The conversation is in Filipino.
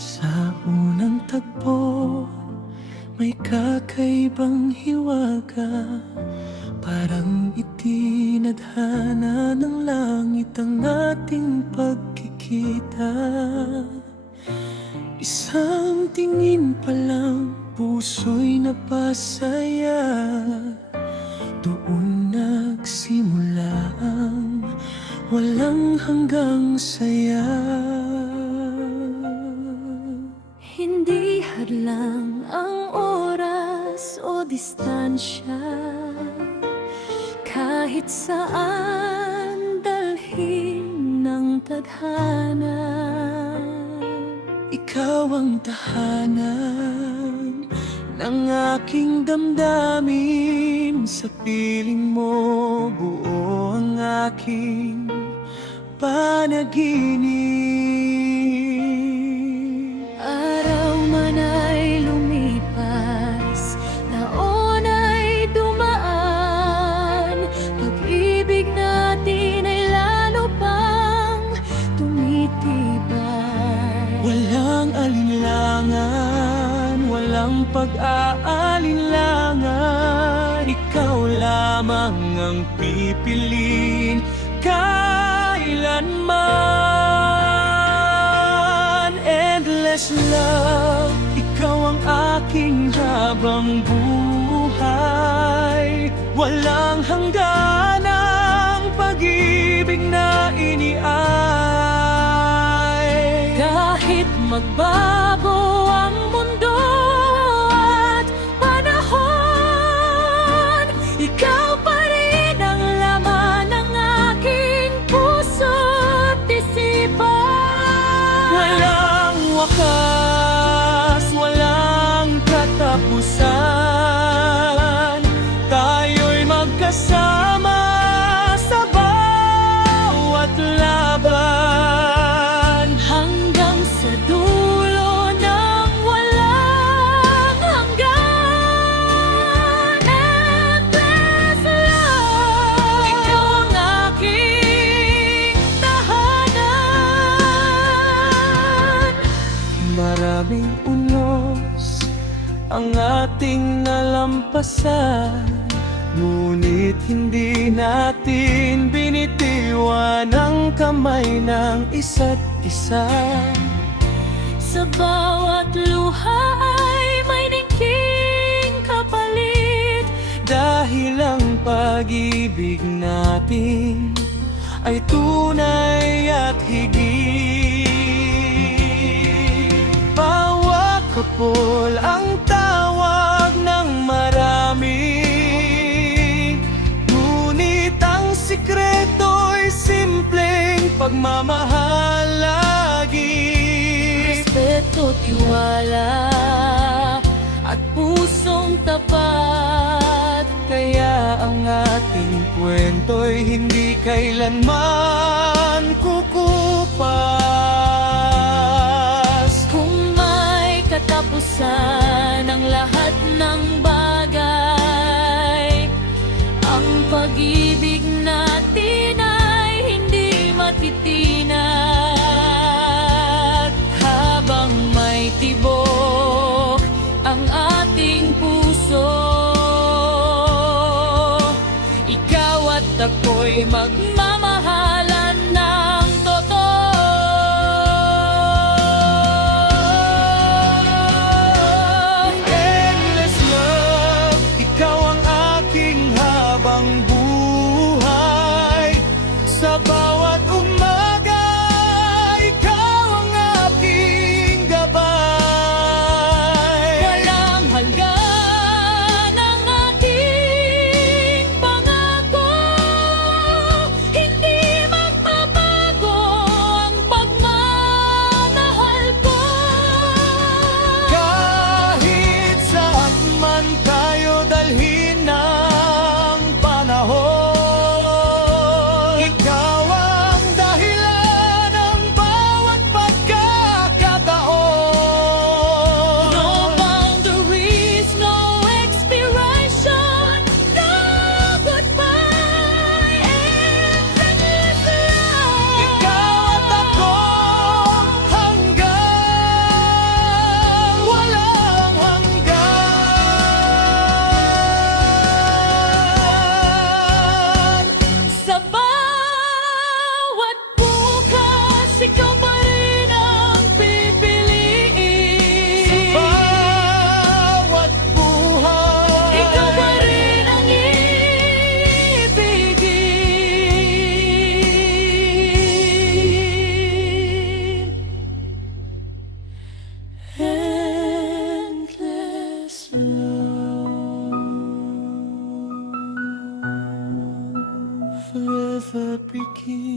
Sa unang tagpo, may kakaibang hiwaga. Parang itinadhana ng langit ang ating pagkikita. Isang tingin pa lang, puso'y napasaya. Doon nagsimula ang walang hanggang saya. Hindi hadlang ang oras o distansya, kahit saan dalhin ng tadhana. Ikaw ang tahanan ng aking damdamin. Sa piling mo buo ang aking panaginip. Araw man ay lumipas, taon ay dumaan, pag-ibig natin ay lalo pang tumitibay. Walang alinlangan, walang pag-aalinlangan. Ikaw lamang ang pipiliin kailanman. Endless love, ikaw ang aking habang buhay. Walang hangganang pag-ibig na iniay. Kahit magbago ang mundo at panahon, ikaw pa rin ang laman ng aking puso't isipan. Walang wakas, walang katapusan. Tayo'y magkasama sa bawat laban, Hanggang sa dulo ng walang hanggan. Endless love, ikaw ang aking tahanan. maraming unos ang ating nalampasan, ngunit hindi natin binitiwan ang kamay ng isa't isa. Sa bawat luha ay may ningking kapalit, Dahil ang pag-ibig natin ay tunay at higit. Bawat kapol ang tawag ng marami, ngunit ang sikreto'y simpleng pagmamahal lagi. respeto, tiwala at pusong tapat. Kaya ang ating kwento'y hindi kailanman kukupas. Kung may katapusan ang lahat ng bagay, ang pag-ibig natin ay hindi matitinag. Habang may tibok ang ating puso, ikaw at ako'y magmamahalan ng totoo. Endless love, ikaw ang aking habang buhay. Sa bawat umaga, ikaw ang aking gabay. Walang hanggan ang ating pangako, pagpipigil.